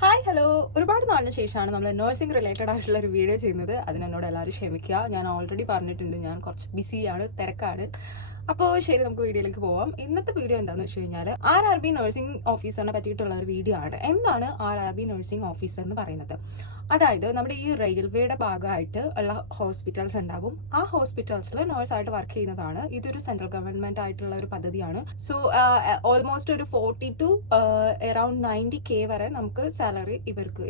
Hi hello, ഒരുപാട് നാളിന് ശേഷമാണ് നമ്മൾ നഴ്സിംഗ് റിലേറ്റഡ് ആയിട്ടുള്ള ഒരു വീഡിയോ ചെയ്യുന്നത്. അതിനോട് എല്ലാവരും ക്ഷമിക്കുക. ഞാൻ ഓൾറെഡി പറഞ്ഞിട്ടുണ്ട്, ഞാൻ കുറച്ച് ബിസിയാണ്, തിരക്കാണ്. അപ്പോൾ ശരി, നമുക്ക് വീഡിയോയിലേക്ക് പോവാം. ഇന്നത്തെ വീഡിയോ എന്താണെന്ന് വെച്ച് കഴിഞ്ഞാൽ RRB നഴ്സിംഗ് ഓഫീസറിനെ പറ്റിയിട്ടുള്ള ഒരു വീഡിയോ ആണ്. എന്താണ് RRB നഴ്സിംഗ് ഓഫീസർ എന്ന് പറയുന്നത്? അതായത് നമ്മുടെ ഈ റെയിൽവേയുടെ ഭാഗമായിട്ട് ഉള്ള ഹോസ്പിറ്റൽസ് ഉണ്ടാവും. ആ ഹോസ്പിറ്റൽസിൽ നഴ്സായിട്ട് വർക്ക് ചെയ്യുന്നതാണ്. ഇതൊരു സെൻട്രൽ ഗവൺമെന്റ് ആയിട്ടുള്ള ഒരു പദ്ധതിയാണ്. സോ ഓൾമോസ്റ്റ് ഒരു 40 to around 90K വരെ നമുക്ക് സാലറി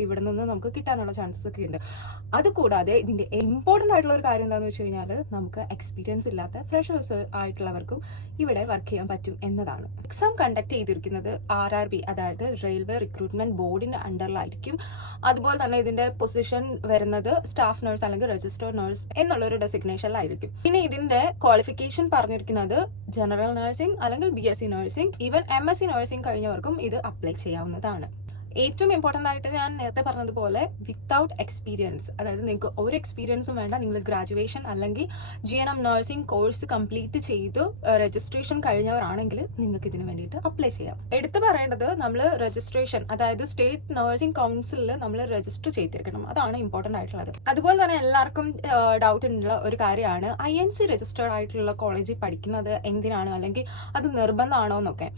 ഇവിടെ നിന്ന് നമുക്ക് കിട്ടാനുള്ള ചാൻസസ് ഒക്കെ ഉണ്ട്. അതുകൂടാതെ ഇതിന്റെ ഇമ്പോർട്ടന്റ് ആയിട്ടുള്ള ഒരു കാര്യം എന്താണെന്ന് വെച്ച് കഴിഞ്ഞാൽ നമുക്ക് എക്സ്പീരിയൻസ് ഇല്ലാത്ത ഫ്രഷേഴ്സ് ആയിട്ടുള്ളവർക്കും ഇവിടെ വർക്ക് ചെയ്യാൻ പറ്റും എന്നതാണ്. എക്സാം കണ്ടക്ട് ചെയ്തിരിക്കുന്നത് RRB, അതായത് റെയിൽവേ റിക്രൂട്ട്മെന്റ് ബോർഡിന്റെ അണ്ടറിലായിരിക്കും. അതുപോലെ തന്നെ ഇതിന്റെ പൊസിഷൻ വരുന്നത് സ്റ്റാഫ് നഴ്സ് അല്ലെങ്കിൽ രജിസ്റ്റേർഡ് നഴ്സ് എന്നുള്ള ഒരു ഡെസിഗ്നേഷനിലായിരിക്കും. പിന്നെ ഇതിന്റെ ക്വാളിഫിക്കേഷൻ പറഞ്ഞിരിക്കുന്നത് ജനറൽ നഴ്സിംഗ് അല്ലെങ്കിൽ BSc nursing, even MSc nursing കഴിഞ്ഞവർക്കും ഇത് അപ്ലൈ ചെയ്യാവുന്നതാണ്. ഏറ്റവും ഇമ്പോർട്ടന്റ് ആയിട്ട് ഞാൻ നേരത്തെ പറഞ്ഞതുപോലെ വിത്തൗട്ട് എക്സ്പീരിയൻസ്, അതായത് നിങ്ങൾക്ക് ഒരു എക്സ്പീരിയൻസും വേണ്ട, നിങ്ങൾ ഗ്രാജുവേഷൻ അല്ലെങ്കിൽ GNM നഴ്സിംഗ് കോഴ്സ് കംപ്ലീറ്റ് ചെയ്ത് രജിസ്ട്രേഷൻ കഴിഞ്ഞവരാണെങ്കിൽ നിങ്ങൾക്ക് ഇതിന് വേണ്ടിയിട്ട് അപ്ലൈ ചെയ്യാം. എടുത്തു പറയേണ്ടത്, നമ്മൾ രജിസ്ട്രേഷൻ, അതായത് സ്റ്റേറ്റ് നഴ്സിംഗ് കൗൺസിലിൽ നമ്മൾ രജിസ്റ്റർ ചെയ്തിരിക്കണം. അതാണ് ഇമ്പോർട്ടന്റ് ആയിട്ടുള്ളത്. അതുപോലെ തന്നെ എല്ലാവർക്കും ഡൗട്ട് ഉള്ള ഒരു കാര്യമാണ് INC രജിസ്റ്റേർഡ് ആയിട്ടുള്ള കോളേജിൽ പഠിക്കുന്നത് എന്തിനാണ്, അല്ലെങ്കിൽ അത് നിർബന്ധമാണോ എന്നൊക്കെ.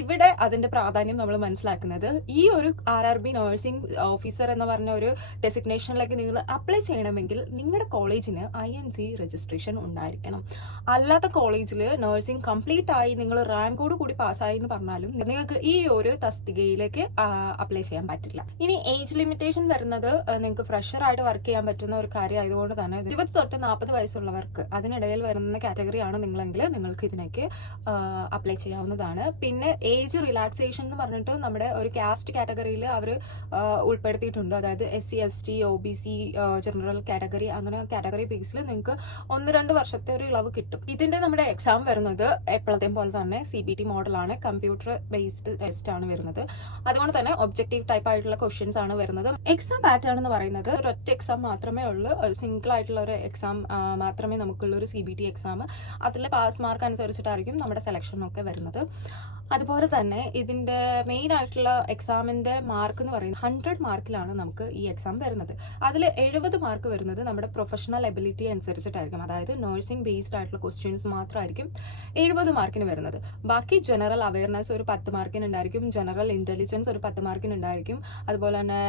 ഇവിടെ അതിന്റെ പ്രാധാന്യം നമ്മൾ മനസ്സിലാക്കുന്നത്, ഈ ഒരു RRB നഴ്സിംഗ് ഓഫീസർ എന്ന് പറഞ്ഞ ഒരു ഡെസിഗ്നേഷനിലേക്ക് നിങ്ങൾ അപ്ലൈ ചെയ്യണമെങ്കിൽ നിങ്ങളുടെ കോളേജിന് INC രജിസ്ട്രേഷൻ ഉണ്ടായിരിക്കണം. അല്ലാത്ത കോളേജിൽ നഴ്സിംഗ് കംപ്ലീറ്റ് ആയി നിങ്ങൾ റാങ്കോട് കൂടി പാസ്സായി എന്ന് പറഞ്ഞാലും നിങ്ങൾക്ക് ഈ ഒരു തസ്തികയിലേക്ക് അപ്ലൈ ചെയ്യാൻ പറ്റില്ല. ഇനി ഏജ് ലിമിറ്റേഷൻ വരുന്നത് നിങ്ങൾക്ക് ഫ്രഷർ ആയിട്ട് വർക്ക് ചെയ്യാൻ പറ്റുന്ന ഒരു കാര്യം ആയതുകൊണ്ട് തന്നെ 20 തൊട്ട് 40 വയസ്സുള്ളവർക്ക് അതിനിടയിൽ വരുന്ന കാറ്റഗറിയാണ് നിങ്ങളെങ്കിൽ നിങ്ങൾക്ക് ഇതിനേക്ക് അപ്ലൈ ചെയ്യാവുന്നതാണ്. പിന്നെ ഏജ് റിലാക്സേഷൻ എന്ന് പറഞ്ഞിട്ട് നമ്മുടെ ഒരു കാസ്റ്റ് കാറ്റഗറിയിൽ അവർ ഉൾപ്പെടുത്തിയിട്ടുണ്ട്. അതായത് SC ST OBC general category, അങ്ങനെ കാറ്റഗറി ബേസിൽ നിങ്ങൾക്ക് 1-2 വർഷത്തെ ഒരു ഇളവ് കിട്ടും. ഇതിന്റെ നമ്മുടെ എക്സാം വരുന്നത് എപ്പോഴത്തെയും പോലെ തന്നെ CBT മോഡലാണ്, കമ്പ്യൂട്ടർ ബേസ്ഡ് ടെസ്റ്റ് ആണ് വരുന്നത്. അതുകൊണ്ട് തന്നെ ഒബ്ജക്റ്റീവ് ടൈപ്പ് ആയിട്ടുള്ള ക്വസ്റ്റ്യൻസ് ആണ് വരുന്നത്. എക്സാം പാറ്റേൺ എന്ന് പറയുന്നത് ഒരൊറ്റ എക്സാം മാത്രമേ ഉള്ളൂ, സിംഗിൾ ആയിട്ടുള്ള ഒരു എക്സാം മാത്രമേ നമുക്കുള്ള ഒരു CBT എക്സാം. അതിൽ പാസ് മാർക്ക് അനുസരിച്ചിട്ടായിരിക്കും നമ്മുടെ സെലക്ഷൻ ഒക്കെ വരുന്നത്. അതുപോലെ തന്നെ ഇതിന്റെ മെയിൻ ആയിട്ടുള്ള എക്സാമിന്റെ മാർക്ക് എന്ന് പറയുന്നത് 100 മാർക്കിലാണ് നമുക്ക് ഈ എക്സാം വരുന്നത്. അതിൽ 70 മാർക്ക് വരുന്നത് നമ്മുടെ പ്രൊഫഷണൽ എബിലിറ്റി അനുസരിച്ചിട്ടായിരിക്കും. അതായത് നഴ്സിംഗ് ബേസ്ഡ് ആയിട്ടുള്ള ക്വസ്റ്റ്യൻസ് മാത്രമായിരിക്കും 70 മാർക്കിന് വരുന്നത്. ബാക്കി ജനറൽ അവയർനെസ് ഒരു 10 മാർക്കിന് ഉണ്ടായിരിക്കും, ജനറൽ ഇന്റലിജൻസ് ഒരു 10 മാർക്കിന് ഉണ്ടായിരിക്കും, അതുപോലെ തന്നെ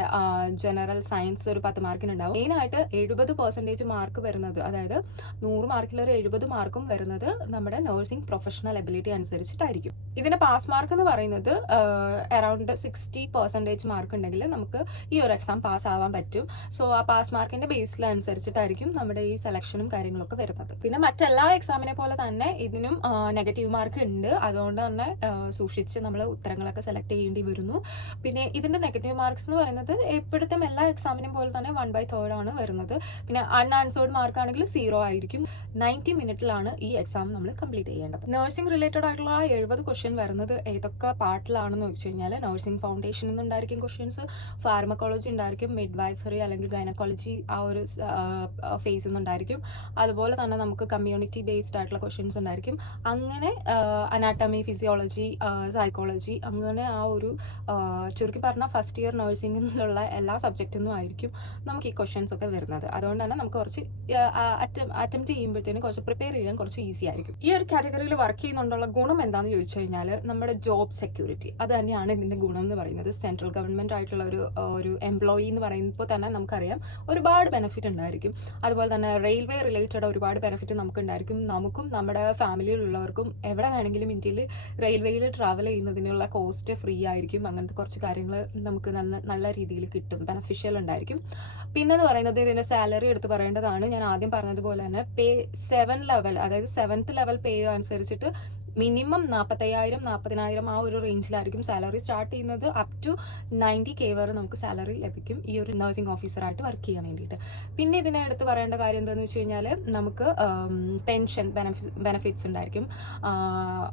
ജനറൽ സയൻസ് ഒരു 10 മാർക്കിന് ഉണ്ടാവും. മെയിൻ ആയിട്ട് 70% മാർക്ക് വരുന്നത്, അതായത് 100 മാർക്കിൽ ഒരു 70 മാർക്കും വരുന്നത് നമ്മുടെ നഴ്സിംഗ് പ്രൊഫഷണൽ എബിലിറ്റി അനുസരിച്ചിട്ടായിരിക്കും. ഇതിന്റെ പാസ് മാർക്ക് എന്ന് പറയുന്നത് അറൌണ്ട് 60% മാർക്ക് ഉണ്ടെങ്കിൽ നമുക്ക് ഈ ഒരു എക്സാം പാസ് ആവാൻ പറ്റും. സോ ആ പാസ് മാർക്കിന്റെ ബേസിൽ അനുസരിച്ചിട്ടായിരിക്കും നമ്മുടെ ഈ സെലക്ഷനും കാര്യങ്ങളൊക്കെ വരുന്നത്. പിന്നെ മറ്റെല്ലാ എക്സാമിനെ പോലെ തന്നെ ഇതിനും നെഗറ്റീവ് മാർക്ക് ഉണ്ട്. അതുകൊണ്ട് തന്നെ സൂക്ഷിച്ച് നമ്മൾ ഉത്തരങ്ങളൊക്കെ സെലക്ട് ചെയ്യേണ്ടി വരുന്നു. പിന്നെ ഇതിന്റെ നെഗറ്റീവ് മാർക്സ് എന്ന് പറയുന്നത് എപ്പോഴത്തെ എല്ലാ എക്സാമിനും പോലെ തന്നെ 1/3 ആണ് വരുന്നത്. പിന്നെ അൺആൻസേർഡ് മാർക്ക് ആണെങ്കിൽ 0 ആയിരിക്കും. 90 മിനിറ്റിലാണ് ഈ എക്സാം നമ്മൾ കംപ്ലീറ്റ് ചെയ്യേണ്ടത്. നഴ്സിംഗ് റിലേറ്റഡ് ആയിട്ടുള്ള 70 ക്വസ്റ്റ്യൻ വരുന്നത് ഏതൊക്കെ പാർട്ടിലാണെന്ന് വെച്ച് കഴിഞ്ഞാൽ നഴ്സിംഗ് ഫൗണ്ടേഷൻ ഉണ്ടായിരിക്കും ക്വസ്റ്റ്യൻസ്, ഫാർമക്കോളജി ഉണ്ടായിരിക്കും, മിഡ് വൈഫറി അല്ലെങ്കിൽ ഗൈനക്കോളജി ആ ഒരു ഫേസ് ഉണ്ടായിരിക്കും. അതുപോലെ തന്നെ നമുക്ക് കമ്മ്യൂണിറ്റി ബേസ്ഡ് ആയിട്ടുള്ള ക്വസ്റ്റ്യൻസ് ഉണ്ടായിരിക്കും. അങ്ങനെ അനാട്ടമി, ഫിസിയോളജി, സൈക്കോളജി, അങ്ങനെ ആ ഒരു ചുരുക്കി പറഞ്ഞാൽ ഫസ്റ്റ് ഇയർ നഴ്സിംഗിലുള്ള എല്ലാ സബ്ജക്റ്റിനും ആയിരിക്കും നമുക്ക് ഈ ക്വസ്റ്റ്യൻസ് ഒക്കെ വരുന്നത്. അതുകൊണ്ട് തന്നെ നമുക്ക് കുറച്ച് അറ്റംപ്റ്റ് ചെയ്യുമ്പോഴത്തേനും കുറച്ച് പ്രിപ്പയർ ചെയ്യാൻ കുറച്ച് ഈസി ആയിരിക്കും. ഈ ഒരു കാറ്റഗറിയിൽ വർക്ക് ചെയ്യുന്നുണ്ടുള്ള ഗുണം എന്താണെന്ന് ചോദിച്ചു കഴിഞ്ഞാൽ നമ്മുടെ ജോബ് സെക്യൂരിറ്റി, അത് തന്നെയാണ് ഇതിന്റെ ഗുണം എന്ന് പറയുന്നത്. സെൻട്രൽ ഗവൺമെന്റ് ആയിട്ടുള്ള ഒരു എംപ്ലോയി എന്ന് പറയുമ്പോൾ തന്നെ നമുക്കറിയാം ഒരുപാട് ബെനിഫിറ്റ് ഉണ്ടായിരിക്കും. അതുപോലെ തന്നെ റെയിൽവേ റിലേറ്റഡ് ഒരുപാട് ബെനിഫിറ്റ് നമുക്ക് ഉണ്ടായിരിക്കും. നമുക്കും നമ്മുടെ ഫാമിലിയിലുള്ളവർക്കും എവിടെ വേണമെങ്കിലും ഇന്ത്യയിൽ റെയിൽവേയിൽ ട്രാവൽ ചെയ്യുന്നതിനുള്ള കോസ്റ്റ് ഫ്രീ ആയിരിക്കും. അങ്ങനത്തെ കുറച്ച് കാര്യങ്ങൾ നമുക്ക് നല്ല രീതിയിൽ കിട്ടും, ബെനഫിഷ്യൽ ഉണ്ടായിരിക്കും. പിന്നെന്ന് പറയുന്നത് ഇതിന്റെ സാലറി എടുത്ത് പറയേണ്ടതാണ്. ഞാൻ ആദ്യം പറഞ്ഞതുപോലെ തന്നെ പേ 7 ലെവൽ, അതായത് 7th ലെവൽ പേ അനുസരിച്ചിട്ട് മിനിമം 40,000-40,000 ആ ഒരു റേഞ്ചിലായിരിക്കും സാലറി സ്റ്റാർട്ട് ചെയ്യുന്നത്. അപ് ടു 90K വരെ നമുക്ക് സാലറി ലഭിക്കും ഈ ഒരു നഴ്സിംഗ് ഓഫീസറായിട്ട് വർക്ക് ചെയ്യാൻ വേണ്ടിയിട്ട്. പിന്നെ ഇതിനെ എടുത്ത് പറയേണ്ട കാര്യം എന്താണെന്ന് വെച്ച് കഴിഞ്ഞാൽ നമുക്ക് പെൻഷൻ ബെനിഫിറ്റ്സ് ഉണ്ടായിരിക്കും.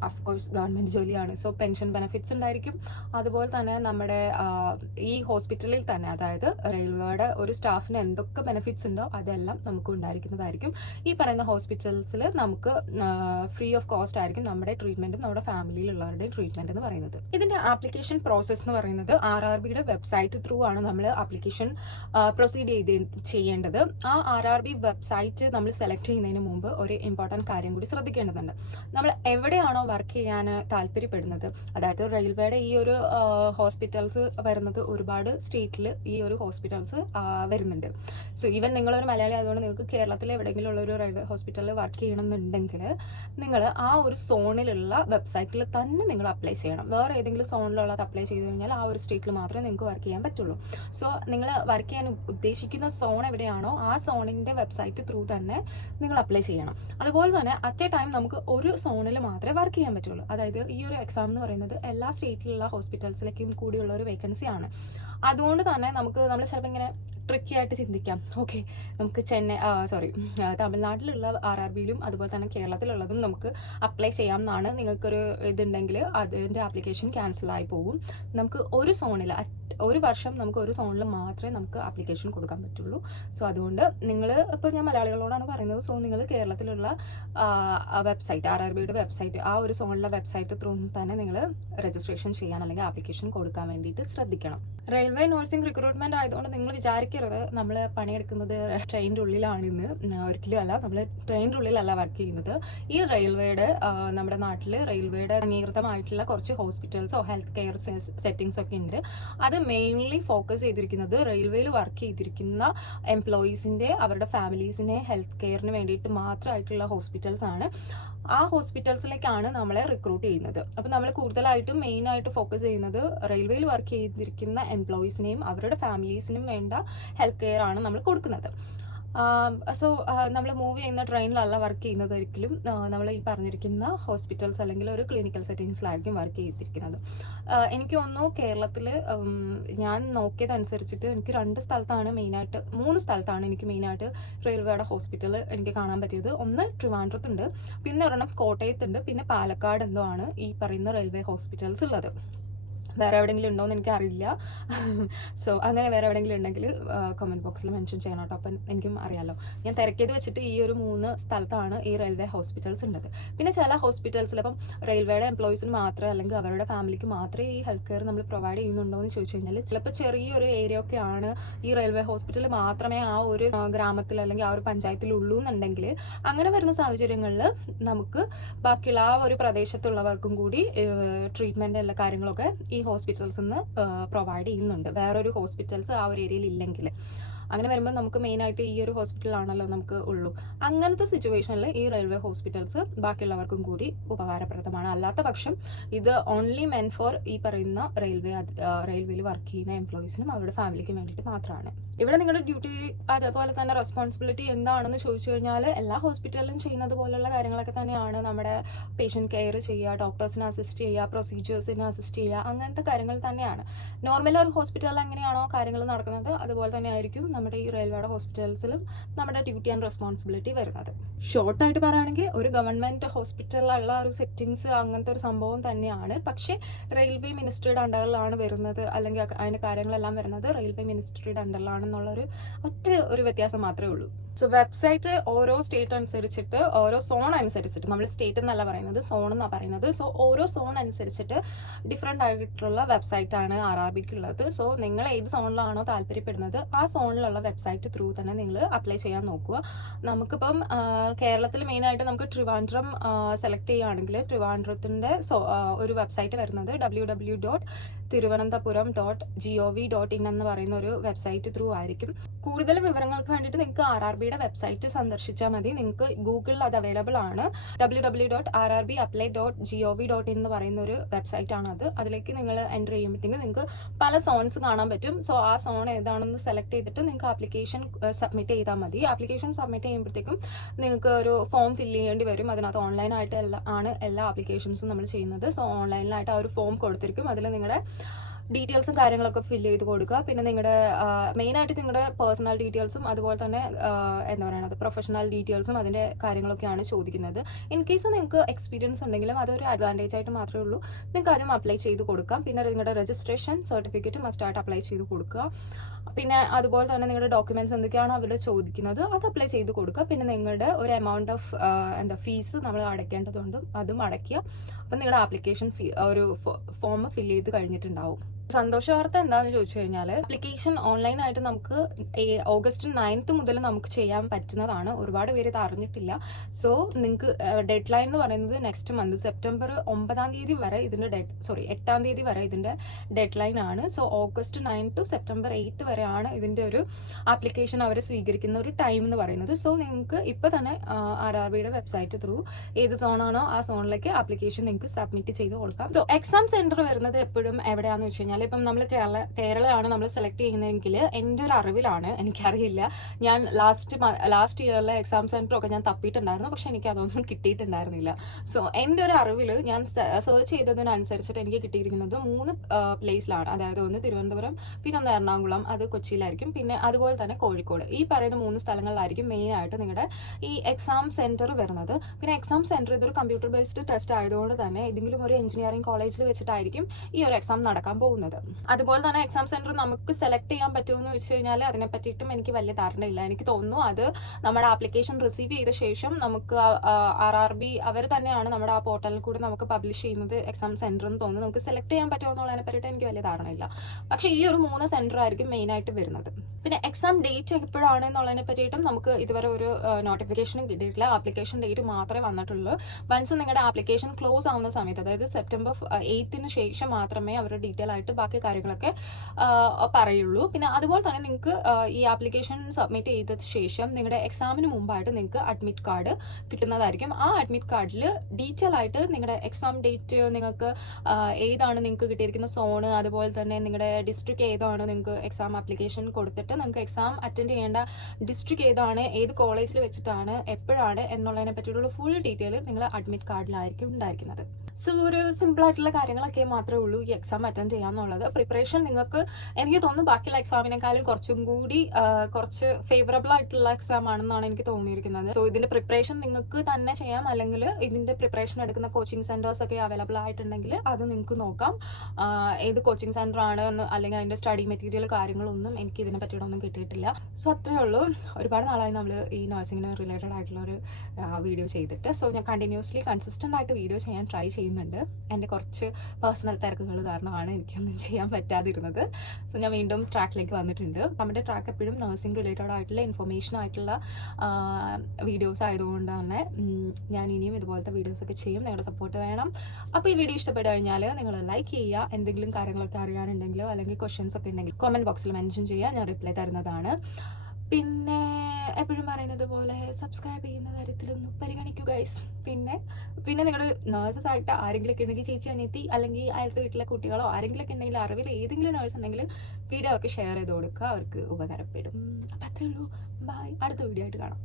അഫ്കോഴ്സ് ഗവൺമെന്റ് ജോലിയാണ്, സോ പെൻഷൻ ബെനിഫിറ്റ്സ് ഉണ്ടായിരിക്കും. അതുപോലെ തന്നെ നമ്മുടെ ഈ ഹോസ്പിറ്റലിൽ തന്നെ, അതായത് റെയിൽവേയുടെ ഒരു സ്റ്റാഫിന് എന്തൊക്കെ ബെനിഫിറ്റ്സ് ഉണ്ടോ അതെല്ലാം നമുക്ക് ഉണ്ടായിരിക്കുന്നതായിരിക്കും. ഈ പറയുന്ന ഹോസ്പിറ്റൽസിൽ നമുക്ക് ഫ്രീ ഓഫ് കോസ്റ്റ് ആയിരിക്കും നമ്മുടെ ട്രീറ്റ്മെന്റും നമ്മുടെ ഫാമിലിയിലുള്ളവരുടെ ട്രീറ്റ്മെന്റ് എന്ന് പറയുന്നത്. ഇതിന്റെ ആപ്ലിക്കേഷൻ പ്രോസസ് എന്ന് പറയുന്നത് RRBയുടെ വെബ്സൈറ്റ് ത്രൂ ആണ് നമ്മൾ ആപ്ലിക്കേഷൻ പ്രൊസീഡ് ചെയ്യേണ്ടത്. ആ RRB വെബ്സൈറ്റ് നമ്മൾ സെലക്ട് ചെയ്യുന്നതിന് മുമ്പ് ഒരു ഇമ്പോർട്ടൻറ്റ് കാര്യം കൂടി ശ്രദ്ധിക്കേണ്ടതുണ്ട്. നമ്മൾ എവിടെയാണോ വർക്ക് ചെയ്യാൻ താല്പര്യപ്പെടുന്നത്, അതായത് റെയിൽവേയുടെ ഈ ഒരു ഹോസ്പിറ്റൽസ് വരുന്നത് ഒരുപാട് സ്റ്റേറ്റിൽ ഈ ഒരു ഹോസ്പിറ്റൽസ് വരുന്നുണ്ട്. സോ ഈവൻ നിങ്ങളൊരു മലയാളി ആയതുകൊണ്ട് നിങ്ങൾക്ക് കേരളത്തിൽ എവിടെയെങ്കിലും ഉള്ള ഒരു റെയിൽവേ ഹോസ്പിറ്റലിൽ വർക്ക് ചെയ്യണമെന്നുണ്ടെങ്കിൽ നിങ്ങൾ ആ ഒരു സോണിലുള്ള വെബ്സൈറ്റിൽ തന്നെ നിങ്ങൾ അപ്ലൈ ചെയ്യണം. വേറെ ഏതെങ്കിലും സോണിലുള്ളത് അപ്ലൈ ചെയ്ത് കഴിഞ്ഞാൽ ആ ഒരു സ്റ്റേറ്റിൽ മാത്രമേ നിങ്ങൾക്ക് വർക്ക് ചെയ്യാൻ പറ്റുള്ളൂ. സോ നിങ്ങൾ വർക്ക് ചെയ്യാൻ ഉദ്ദേശിക്കുന്ന സോൺ എവിടെയാണോ ആ സോണിന്റെ വെബ്സൈറ്റ് ത്രൂ തന്നെ നിങ്ങൾ അപ്ലൈ ചെയ്യണം. അതുപോലെ തന്നെ അറ്റ് എ ടൈം നമുക്ക് ഒരു സോണിൽ മാത്രമേ വർക്ക് ചെയ്യാൻ പറ്റുള്ളൂ. അതായത് ഈ ഒരു എക്സാം എന്ന് പറയുന്നത് എല്ലാ സ്റ്റേറ്റിലുള്ള ഹോസ്പിറ്റൽസിലേക്കും കൂടിയുള്ള ഒരു വേക്കൻസി ആണ്. അതുകൊണ്ട് തന്നെ നമ്മൾ ചിലപ്പോൾ ഇങ്ങനെ ട്രിക്കി ആയിട്ട് ചിന്തിക്കാം, ഓക്കെ നമുക്ക് തമിഴ്നാട്ടിലുള്ള RRBയിലും അതുപോലെ തന്നെ കേരളത്തിലുള്ളതും നമുക്ക് അപ്ലൈ ചെയ്യാം എന്നാണ് നിങ്ങൾക്കൊരു ഇതുണ്ടെങ്കിൽ അതിൻ്റെ ആപ്ലിക്കേഷൻ ക്യാൻസൽ ആയി പോകും. നമുക്ക് ഒരു വർഷം നമുക്ക് ഒരു സോണിൽ മാത്രമേ നമുക്ക് ആപ്ലിക്കേഷൻ കൊടുക്കാൻ പറ്റുള്ളൂ. സോ അതുകൊണ്ട് നിങ്ങൾ ഇപ്പോൾ ഞാൻ മലയാളികളോടാണ് പറയുന്നത്, സോ നിങ്ങൾ കേരളത്തിലുള്ള വെബ്സൈറ്റ് RRBയുടെ വെബ്സൈറ്റ് ആ ഒരു സോണിലെ വെബ്സൈറ്റ് ത്രൂ തന്നെ നിങ്ങൾ രജിസ്ട്രേഷൻ ചെയ്യാൻ അല്ലെങ്കിൽ ആപ്ലിക്കേഷൻ കൊടുക്കാൻ വേണ്ടിയിട്ട് ശ്രദ്ധിക്കണം. റെയിൽവേ നഴ്സിംഗ് റിക്രൂട്ട്മെന്റ് ആയതുകൊണ്ട് നിങ്ങൾ വിചാരിക്കരുത് നമ്മൾ പണിയെടുക്കുന്നത് ട്രെയിനിൻ്റെ ഉള്ളിലാണെന്ന്. ഒരിക്കലും അല്ല, നമ്മൾ ട്രെയിനിൻ്റെ ഉള്ളിലല്ല വർക്ക് ചെയ്യുന്നത്. ഈ റെയിൽവേയുടെ നമ്മുടെ നാട്ടിൽ റെയിൽവേയുടെ അംഗീകൃതമായിട്ടുള്ള കുറച്ച് ഹോസ്പിറ്റൽസോ ഹെൽത്ത് കെയർ സെറ്റിംഗ്സ് ഒക്കെ ഉണ്ട്. അത് മെയിൻലി ഫോക്കസ് ചെയ്തിരിക്കുന്നത് റെയിൽവേയിൽ വർക്ക് ചെയ്തിരിക്കുന്ന എംപ്ലോയീസിന്റെ അവരുടെ ഫാമിലീസിന്റെ ഹെൽത്ത് കെയറിന് വേണ്ടിയിട്ട് മാത്രമായിട്ടുള്ള ഹോസ്പിറ്റൽസ് ആണ്. ആ ഹോസ്പിറ്റൽസിലേക്കാണ് നമ്മളെ റിക്രൂട്ട് ചെയ്യുന്നത്. അപ്പം നമ്മൾ കൂടുതലായിട്ടും മെയിനായിട്ട് ഫോക്കസ് ചെയ്യുന്നത് റെയിൽവേയിൽ വർക്ക് ചെയ്തിരിക്കുന്ന എംപ്ലോയീസിനെയും അവരുടെ ഫാമിലീസിനും വേണ്ട ഹെൽത്ത് കെയർ ആണ് നമ്മൾ കൊടുക്കുന്നത്. സോ നമ്മൾ മൂവ് ചെയ്യുന്ന ട്രെയിനിലല്ല വർക്ക് ചെയ്യുന്നത്, ഒരിക്കലും നമ്മൾ ഈ പറഞ്ഞിരിക്കുന്ന ഹോസ്പിറ്റൽസ് അല്ലെങ്കിൽ ഒരു ക്ലിനിക്കൽ സെറ്റിങ്സിലായിരിക്കും വർക്ക് ചെയ്തിരിക്കുന്നത്. എനിക്ക് തോന്നുന്നു കേരളത്തിൽ ഞാൻ നോക്കിയതനുസരിച്ചിട്ട് എനിക്ക് 3 സ്ഥലത്താണ് എനിക്ക് മെയിനായിട്ട് റെയിൽവേയുടെ ഹോസ്പിറ്റൽ എനിക്ക് കാണാൻ പറ്റിയത്. ഒന്ന് ട്രിവാൻഡ്രത്തുണ്ട്, പിന്നെ ഒരെണ്ണം കോട്ടയത്തുണ്ട്, പിന്നെ പാലക്കാട് എന്തോ ആണ് ഈ പറയുന്ന റെയിൽവേ ഹോസ്പിറ്റൽസ് ഉള്ളത്. വേറെ എവിടെയെങ്കിലും ഉണ്ടോ എന്ന് എനിക്കറിയില്ല. സോ അങ്ങനെ വേറെ എവിടെയെങ്കിലും ഉണ്ടെങ്കിൽ കമൻറ്റ് ബോക്സിൽ മെൻഷൻ ചെയ്യണം കേട്ടോ, അപ്പം എനിക്കും അറിയാമല്ലോ. ഞാൻ തിരക്കിയത് വെച്ചിട്ട് ഈ ഒരു 3 സ്ഥലത്താണ് ഈ റെയിൽവേ ഹോസ്പിറ്റൽസ് ഉള്ളത്. പിന്നെ ചില ഹോസ്പിറ്റൽസിൽ ഇപ്പം റെയിൽവേയുടെ എംപ്ലോയീസിന് മാത്രമേ അല്ലെങ്കിൽ അവരുടെ ഫാമിലിക്ക് മാത്രമേ ഈ ഹെൽത്ത് കെയർ നമ്മൾ പ്രൊവൈഡ് ചെയ്യുന്നുണ്ടോ എന്ന് ചോദിച്ചു കഴിഞ്ഞാൽ ചിലപ്പോൾ ചെറിയൊരു ഏരിയ ഒക്കെയാണ് ഈ റെയിൽവേ ഹോസ്പിറ്റൽ മാത്രമേ ആ ഒരു ഗ്രാമത്തിൽ അല്ലെങ്കിൽ ആ ഒരു പഞ്ചായത്തിലുള്ളൂ എന്നുണ്ടെങ്കിൽ അങ്ങനെ വരുന്ന സാഹചര്യങ്ങളിൽ നമുക്ക് ബാക്കിയുള്ള ആ ഒരു പ്രദേശത്തുള്ളവർക്കും കൂടി ട്രീറ്റ്മെൻറ്റ് എല്ലാ കാര്യങ്ങളൊക്കെ ഈ ഹോസ്പിറ്റൽസ് നിന്ന് പ്രൊവൈഡ് ചെയ്യുന്നുണ്ട്. വേറൊരു ഹോസ്പിറ്റൽസ് ആ ഒരു ഏരിയയിൽ ഇല്ലെങ്കിൽ അങ്ങനെ വരുമ്പോൾ നമുക്ക് മെയിനായിട്ട് ഈ ഒരു ഹോസ്പിറ്റലാണല്ലോ നമുക്ക് ഉള്ളൂ. അങ്ങനത്തെ സിറ്റുവേഷനിൽ ഈ റെയിൽവേ ഹോസ്പിറ്റൽസ് ബാക്കിയുള്ളവർക്കും കൂടി ഉപകാരപ്രദമാണ്. അല്ലാത്ത പക്ഷം ഇത് ഓൺലി മെൻ ഫോർ ഈ പറയുന്ന റെയിൽവേയിൽ വർക്ക് ചെയ്യുന്ന എംപ്ലോയീസിനും അവരുടെ ഫാമിലിക്കും വേണ്ടിയിട്ട് മാത്രമാണ്. ഇവിടെ നിങ്ങളുടെ ഡ്യൂട്ടി അതേപോലെ തന്നെ റെസ്പോൺസിബിലിറ്റി എന്താണെന്ന് ചോദിച്ചു കഴിഞ്ഞാൽ എല്ലാ ഹോസ്പിറ്റലിലും ചെയ്യുന്നത് പോലുള്ള കാര്യങ്ങളൊക്കെ തന്നെയാണ്. നമ്മുടെ പേഷ്യൻറ്റ് കെയർ ചെയ്യുക, ഡോക്ടേഴ്സിനെ അസിസ്റ്റ് ചെയ്യുക, പ്രൊസീജിയേഴ്സിനെ അസിസ്റ്റ് ചെയ്യുക, അങ്ങനത്തെ കാര്യങ്ങൾ തന്നെയാണ്. നോർമലി ഒരു ഹോസ്പിറ്റലിൽ എങ്ങനെയാണോ കാര്യങ്ങൾ നടക്കുന്നത് അതുപോലെ തന്നെ ആയിരിക്കും നമ്മുടെ ഈ റെയിൽവേയുടെ ഹോസ്പിറ്റൽസിലും നമ്മുടെ ഡ്യൂട്ടി ആൻഡ് റെസ്പോൺസിബിലിറ്റി വരുന്നത്. ഷോർട്ടായിട്ട് പറയുകയാണെങ്കിൽ ഒരു ഗവൺമെൻറ് ഹോസ്പിറ്റലിലുള്ള ഒരു സെറ്റിങ്സ് അങ്ങനത്തെ ഒരു സംഭവം തന്നെയാണ്. പക്ഷേ റെയിൽവേ മിനിസ്ട്രിയുടെ അണ്ടറിലാണ് വരുന്നത്, അല്ലെങ്കിൽ അതിൻ്റെ കാര്യങ്ങളെല്ലാം വരുന്നത് റെയിൽവേ മിനിസ്ട്രിയുടെ അണ്ടറിലാണെന്നുള്ളൊരു ഒരു വ്യത്യാസം മാത്രമേ ഉള്ളൂ. സോ വെബ്സൈറ്റ് ഓരോ സ്റ്റേറ്റ് അനുസരിച്ചിട്ട് ഓരോ സോൺ അനുസരിച്ചിട്ട്, നമ്മൾ സ്റ്റേറ്റ് എന്നല്ല പറയുന്നത് സോൺ എന്നാണ് പറയുന്നത്. സോ ഓരോ സോൺ അനുസരിച്ചിട്ട് ഡിഫറെൻ്റ് ആയിട്ടുള്ള വെബ്സൈറ്റ് ആണ് RRBക്ക് ഉള്ളത്. സോ നിങ്ങൾ ഏത് സോണിലാണോ താല്പര്യപ്പെടുന്നത് ആ സോണിലുള്ള വെബ്സൈറ്റ് ത്രൂ തന്നെ നിങ്ങൾ അപ്ലൈ ചെയ്യാൻ നോക്കുക. നമുക്കിപ്പം കേരളത്തിൽ മെയിനായിട്ട് നമുക്ക് ട്രിവാൻഡ്രം സെലക്ട് ചെയ്യുകയാണെങ്കിൽ ട്രിവാൻഡ്രത്തിൻ്റെ ഒരു വെബ്സൈറ്റ് വരുന്നത് www.തിരുവനന്തപുരം.gov.in എന്ന് പറയുന്ന ഒരു വെബ്സൈറ്റ് ത്രൂ ആയിരിക്കും. കൂടുതൽ വിവരങ്ങൾക്ക് വേണ്ടിയിട്ട് നിങ്ങൾക്ക് RRBയുടെ വെബ്സൈറ്റ് സന്ദർശിച്ചാൽ മതി. നിങ്ങൾക്ക് ഗൂഗിളിൽ അത് അവൈലബിൾ ആണ്. www.rrbapply.gov.in എന്ന് പറയുന്ന ഒരു വെബ്സൈറ്റ് ആണ് അത്. അതിലേക്ക് നിങ്ങൾ എൻ്റർ ചെയ്യുമ്പോഴത്തേക്ക് നിങ്ങൾക്ക് പല സോൺസ് കാണാൻ പറ്റും. സോ ആ സോൺ ഏതാണെന്ന് സെലക്ട് ചെയ്തിട്ട് നിങ്ങൾക്ക് ആപ്ലിക്കേഷൻ സബ്മിറ്റ് ചെയ്താൽ മതി. ആപ്ലിക്കേഷൻ സബ്മിറ്റ് ചെയ്യുമ്പോഴത്തേക്കും നിങ്ങൾക്ക് ഒരു ഫോം ഫില്ല് ചെയ്യേണ്ടി വരും. അതിനകത്ത് ഓൺലൈനായിട്ട് എല്ലാ ആപ്ലിക്കേഷൻസും നമ്മൾ ചെയ്യുന്നത്. സോ ഓൺലൈനിലായിട്ട് ആ ഒരു ഫോം കൊടുത്തിരിക്കും. അതിൽ നിങ്ങളുടെ ഡീറ്റെയിൽസും കാര്യങ്ങളൊക്കെ ഫില്ല് ചെയ്ത് കൊടുക്കുക. പിന്നെ നിങ്ങളുടെ മെയിനായിട്ട് നിങ്ങളുടെ പേഴ്സണൽ ഡീറ്റെയിൽസും അതുപോലെ തന്നെ എന്താ പറയുന്നത് പ്രൊഫഷണൽ ഡീറ്റെയിൽസും അതിൻ്റെ കാര്യങ്ങളൊക്കെയാണ് ചോദിക്കുന്നത്. ഇൻ കേസ് നിങ്ങൾക്ക് എക്സ്പീരിയൻസ് ഉണ്ടെങ്കിലും അതൊരു അഡ്വാൻറ്റേജ് ആയിട്ട് മാത്രമേ ഉള്ളൂ. നിങ്ങൾക്ക് അതും അപ്ലൈ ചെയ്ത് കൊടുക്കാം. പിന്നെ നിങ്ങളുടെ രജിസ്ട്രേഷൻ സർട്ടിഫിക്കറ്റ് മസ്റ്റായിട്ട് അപ്ലൈ ചെയ്ത് കൊടുക്കുക. പിന്നെ അതുപോലെ തന്നെ നിങ്ങളുടെ ഡോക്യുമെന്റ്സ് എന്തൊക്കെയാണോ അവർ ചോദിക്കുന്നത് അത് അപ്ലൈ ചെയ്ത് കൊടുക്കുക. പിന്നെ നിങ്ങളുടെ ഒരു എമൗണ്ട് ഓഫ് ഫീസ് നമ്മൾ അടയ്ക്കേണ്ടതുണ്ട്, അതും അടയ്ക്കുക. അപ്പം നിങ്ങളുടെ ആപ്ലിക്കേഷൻ ഒരു ഫോം ഫില്ല് ചെയ്ത് കഴിഞ്ഞിട്ടുണ്ടാവും. സന്തോഷ വാർത്ത എന്താണെന്ന് ചോദിച്ചു കഴിഞ്ഞാൽ ആപ്ലിക്കേഷൻ ഓൺലൈനായിട്ട് നമുക്ക് ഓഗസ്റ്റ് 9 മുതൽ നമുക്ക് ചെയ്യാൻ പറ്റുന്നതാണ്. ഒരുപാട് പേര് ഇത് അറിഞ്ഞിട്ടില്ല. സോ നിങ്ങൾക്ക് ഡെഡ് ലൈൻ എന്ന് പറയുന്നത് നെക്സ്റ്റ് മന്ത് സെപ്റ്റംബർ 9 വരെ ഇതിൻ്റെ 8 വരെ ഇതിൻ്റെ ഡെഡ് ലൈൻ ആണ്. സോ ഓഗസ്റ്റ് 9 to സെപ്റ്റംബർ 8 വരെയാണ് ഇതിൻ്റെ ഒരു ആപ്ലിക്കേഷൻ അവർ സ്വീകരിക്കുന്ന ഒരു ടൈം എന്ന് പറയുന്നത്. സോ നിങ്ങൾക്ക് ഇപ്പോൾ തന്നെ RRBയുടെ വെബ്സൈറ്റ് ത്രൂ ഏത് സോണാണോ ആ സോണിലേക്ക് ആപ്ലിക്കേഷൻ നിങ്ങൾക്ക് സബ്മിറ്റ് ചെയ്ത് കൊടുക്കാം. സോ എക്സാം സെന്റർ വരുന്നത് എപ്പോഴും എവിടെയാണെന്ന് വെച്ച് കഴിഞ്ഞാൽ ഇപ്പം നമ്മൾ കേരളമാണ് നമ്മൾ സെലക്ട് ചെയ്യുന്നതെങ്കിൽ എൻ്റെ ഒരു അറിവിലാണ്, എനിക്കറിയില്ല, ഞാൻ ലാസ്റ്റ് ഇയറിലെ എക്സാം സെന്റർ ഒക്കെ ഞാൻ തപ്പിയിട്ടുണ്ടായിരുന്നു, പക്ഷെ എനിക്ക് അതൊന്നും കിട്ടിയിട്ടുണ്ടായിരുന്നില്ല. സോ എൻ്റെ ഒരു അറിവിൽ ഞാൻ സെർച്ച് ചെയ്തതിനനുസരിച്ചിട്ട് എനിക്ക് കിട്ടിയിരിക്കുന്നത് 3 പ്ലേസിലാണ്. അതായത് ഒന്ന് തിരുവനന്തപുരം, പിന്നെ ഒന്ന് എറണാകുളം, അത് കൊച്ചിയിലായിരിക്കും, പിന്നെ അതുപോലെ തന്നെ കോഴിക്കോട്. ഈ പറയുന്ന 3 സ്ഥലങ്ങളിലായിരിക്കും മെയിൻ ആയിട്ട് നിങ്ങളുടെ ഈ എക്സാം സെന്റർ വരുന്നത്. പിന്നെ എക്സാം സെന്റർ ഇതൊരു കമ്പ്യൂട്ടർ ബേസ്ഡ് ടെസ്റ്റ് ആയതുകൊണ്ട് തന്നെ ഏതെങ്കിലും ഒരു എഞ്ചിനീയറിംഗ് കോളേജിൽ വെച്ചിട്ടായിരിക്കും ഈ ഒരു എക്സാം നടക്കാൻ പോകുന്നത്. അതുപോലെ തന്നെ എക്സാം സെന്റർ നമുക്ക് സെലക്ട് ചെയ്യാൻ പറ്റുമെന്ന് വെച്ച് കഴിഞ്ഞാൽ അതിനെ പറ്റിയിട്ടും എനിക്ക് വലിയ ധാരണയില്ല. എനിക്ക് തോന്നുന്നു അത് നമ്മുടെ ആപ്ലിക്കേഷൻ റിസീവ് ചെയ്ത ശേഷം നമുക്ക് RRB അവർ തന്നെയാണ് നമ്മുടെ ആ പോർട്ടലിൽ കൂടി നമുക്ക് പബ്ലിഷ് ചെയ്യുന്നത് എക്സാം സെന്റർ എന്ന് തോന്നുന്നു. നമുക്ക് സെലക്ട് ചെയ്യാൻ പറ്റുമോ എന്നുള്ളതിനെ പറ്റിയിട്ട് എനിക്ക് വലിയ ധാരണയില്ല. പക്ഷേ ഈ ഒരു 3 സെന്റർ ആയിരിക്കും മെയിൻ ആയിട്ട് വരുന്നത്. പിന്നെ എക്സാം ഡേറ്റ് എപ്പോഴാണ് എന്നുള്ളതിനെ പറ്റിയിട്ടും നമുക്ക് ഇതുവരെ ഒരു നോട്ടിഫിക്കേഷനും കിട്ടിയിട്ടില്ല. ആപ്ലിക്കേഷൻ ഡേറ്റ് മാത്രമേ വന്നിട്ടുള്ളൂ. വൺസ് നിങ്ങളുടെ ആപ്ലിക്കേഷൻ ക്ലോസ് ആവുന്ന സമയത്ത്, അതായത് സെപ്റ്റംബർ 8 ശേഷം മാത്രമേ അവർ ഡീറ്റെയിൽ ആയിട്ട് ബാക്കി കാര്യങ്ങളൊക്കെ പറയുള്ളൂ. പിന്നെ അതുപോലെ തന്നെ നിങ്ങൾക്ക് ഈ ആപ്ലിക്കേഷൻ സബ്മിറ്റ് ചെയ്ത ശേഷം നിങ്ങളുടെ എക്സാമിന് മുമ്പായിട്ട് നിങ്ങൾക്ക് അഡ്മിറ്റ് കാർഡ് കിട്ടുന്നതായിരിക്കും. ആ അഡ്മിറ്റ് കാർഡിൽ ഡീറ്റെയിൽ ആയിട്ട് നിങ്ങളുടെ എക്സാം ഡേറ്റ്, നിങ്ങൾക്ക് ഏതാണ് നിങ്ങൾക്ക് കിട്ടിയിരിക്കുന്ന സോണ്, അതുപോലെ തന്നെ നിങ്ങളുടെ ഡിസ്ട്രിക്ട് ഏതാണ്, നിങ്ങൾക്ക് എക്സാം ആപ്ലിക്കേഷൻ കൊടുത്തിട്ട് നിങ്ങൾക്ക് എക്സാം അറ്റൻഡ് ചെയ്യേണ്ട ഡിസ്ട്രിക്ട് ഏതാണ്, ഏത് കോളേജിൽ വെച്ചിട്ടാണ്, എപ്പോഴാണ് എന്നുള്ളതിനെ പറ്റിയിട്ടുള്ള ഫുൾ ഡീറ്റെയിൽ നിങ്ങൾ അഡ്മിറ്റ് കാർഡിലായിരിക്കും ഉണ്ടായിരിക്കുന്നത്. സോ ഒരു സിമ്പിൾ ആയിട്ടുള്ള കാര്യങ്ങളൊക്കെ മാത്രമേ ഉള്ളൂ ഈ എക്സാം അറ്റൻഡ് ചെയ്യാന്നുള്ളത്. പ്രിപ്പറേഷൻ നിങ്ങൾക്ക് എനിക്ക് തോന്നുന്നു ബാക്കിയുള്ള എക്സാമിനേക്കാളും കുറച്ചും കൂടി കുറച്ച് ഫേവറബിൾ ആയിട്ടുള്ള എക്സാം ആണെന്നാണ് എനിക്ക് തോന്നിയിരിക്കുന്നത്. സോ ഇതിന്റെ പ്രിപ്പറേഷൻ നിങ്ങൾക്ക് തന്നെ ചെയ്യാം, അല്ലെങ്കിൽ ഇതിന്റെ പ്രിപ്പറേഷൻ എടുക്കുന്ന കോച്ചിങ് സെന്റേഴ്സ് ഒക്കെ അവൈലബിൾ ആയിട്ടുണ്ടെങ്കിൽ അത് നിങ്ങൾക്ക് നോക്കാം. ഏത് കോച്ചിങ് സെന്റർ ആണ് അല്ലെങ്കിൽ അതിന്റെ സ്റ്റഡി മെറ്റീരിയൽ കാര്യങ്ങളൊന്നും എനിക്ക് ഇതിനെ പറ്റിയിട്ടൊന്നും കിട്ടിയിട്ടില്ല. സോ അത്രേ ഉള്ളൂ. ഒരുപാട് നാളായി നമ്മൾ ഈ നഴ്സിംഗിന് റിലേറ്റഡ് ആയിട്ടുള്ള ഒരു വീഡിയോ ചെയ്തിട്ട്. സോ ഞാൻ കണ്ടിന്യൂസ്ലി കൺസിസ്റ്റന്റ് ആയിട്ട് വീഡിയോ ചെയ്യാൻ ട്രൈ ചെയ്യുന്നുണ്ട്. എൻ്റെ കുറച്ച് പേഴ്സണൽ തിരക്കുകൾ കാരണമാണ് എനിക്കൊന്നും ചെയ്യാൻ പറ്റാതിരുന്നത്. സോ ഞാൻ വീണ്ടും ട്രാക്കിലേക്ക് വന്നിട്ടുണ്ട്. നമ്മുടെ ട്രാക്ക് എപ്പോഴും നഴ്സിംഗ് റിലേറ്റഡ് ആയിട്ടുള്ള ഇൻഫർമേഷൻ ആയിട്ടുള്ള വീഡിയോസ് ആയതുകൊണ്ട് തന്നെ ഞാൻ ഇനിയും ഇതുപോലത്തെ വീഡിയോസൊക്കെ ചെയ്യും. നിങ്ങളുടെ സപ്പോർട്ട് വേണം. അപ്പോൾ ഈ വീഡിയോ ഇഷ്ടപ്പെട്ട് കഴിഞ്ഞാൽ നിങ്ങൾ ലൈക്ക് ചെയ്യുക. എന്തെങ്കിലും കാര്യങ്ങളൊക്കെ അറിയാനുണ്ടെങ്കിലോ അല്ലെങ്കിൽ ക്വസ്റ്റ്യൻസ് ഒക്കെ ഉണ്ടെങ്കിൽ കമൻറ്റ് ബോക്സിൽ മെൻഷൻ ചെയ്യുക, ഞാൻ റിപ്ലൈ തരുന്നതാണ്. പിന്നെ എപ്പോഴും പറയുന്നത് പോലെ സബ്സ്ക്രൈബ് ചെയ്യുന്ന കാര്യത്തിലൊന്നും പരിഗണിക്കുക ഗൈസ്. പിന്നെ നിങ്ങളുടെ നേഴ്സസ് ആയിട്ട് ആരെങ്കിലും ഒക്കെ ഉണ്ടെങ്കിൽ, ചേച്ചി അനിയത്തി അല്ലെങ്കിൽ അയലത്തെ വീട്ടിലെ കുട്ടികളോ ആരെങ്കിലും ഒക്കെ ഉണ്ടെങ്കിൽ, അറിവിൽ ഏതെങ്കിലും നേഴ്സ് ഉണ്ടെങ്കിൽ വീഡിയോ അവർക്ക് ഷെയർ ചെയ്ത് കൊടുക്കുക, അവർക്ക് ഉപകാരപ്പെടും. അപ്പം അത്രേ ഉള്ളൂ. ബൈ. അടുത്ത വീഡിയോ ആയിട്ട് കാണാം.